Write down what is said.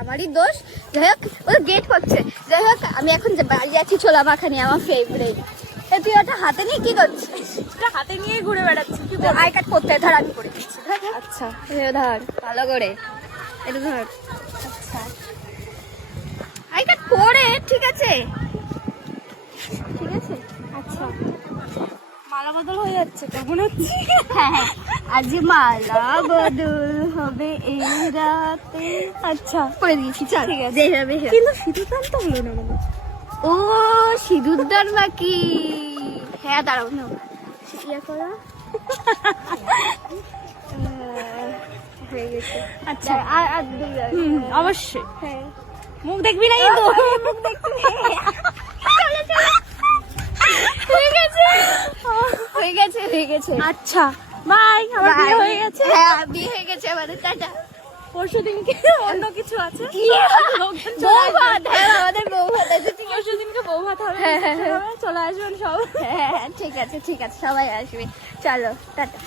আমারই দোষ। যাই হোক ও গেট করছে। যাই হোক আমি এখন বাড়ি যাচ্ছি ছোলা মাখানি, আমার ফেভারিট। তুই ওটা হাতে নিয়ে কি করছিস? হাতে নিয়ে ঘুরে বেড়াচ্ছি। আই কার্ড করতে ধর, আমি করে দিচ্ছি। আচ্ছা ধর ভালো করে, এটা ধর। আচ্ছা আই কার্ড করে, ঠিক আছে ঠিক আছে। আচ্ছা, মালা বদল হয়ে যাচ্ছে কেমন হচ্ছে? হ্যাঁ, আজ মালা বদল হবে এই রাতে। আচ্ছা করে দিয়েছি, চল ঠিক আছে। দেখে যাবে। কিন্তু সিঁদুর দান তো হলো না মানে। ও সিঁদুর দান বাকি। হ্যাঁ দাঁড়াও না, ইয়ে করো। হয়ে গেছে। আচ্ছা আর দুই বার। অবশ্যই হ্যাঁ মুখ দেখবি না কিন্তু। হয়ে গেছে হয়ে গেছে হয়ে গেছে। আচ্ছা বাই, আমার বিয়ে হয়ে গেছে। হ্যাঁ বিয়ে হয়ে গেছে আমাদের, টাটা। পরশু দিনকে অন্য কিছু আছে। লোকজন চলে বউ আসবে। ভাত, হ্যাঁ আমাদের বউ ভাত আছে, ঠিক আছে। পরশু দিনকে বউ ভাত হবে, হ্যাঁ, হ্যাঁ, হ্যাঁ। চলে আসবেন সব। হ্যাঁ ঠিক আছে ঠিক আছে, সবাই আসবে, চলো টাটা।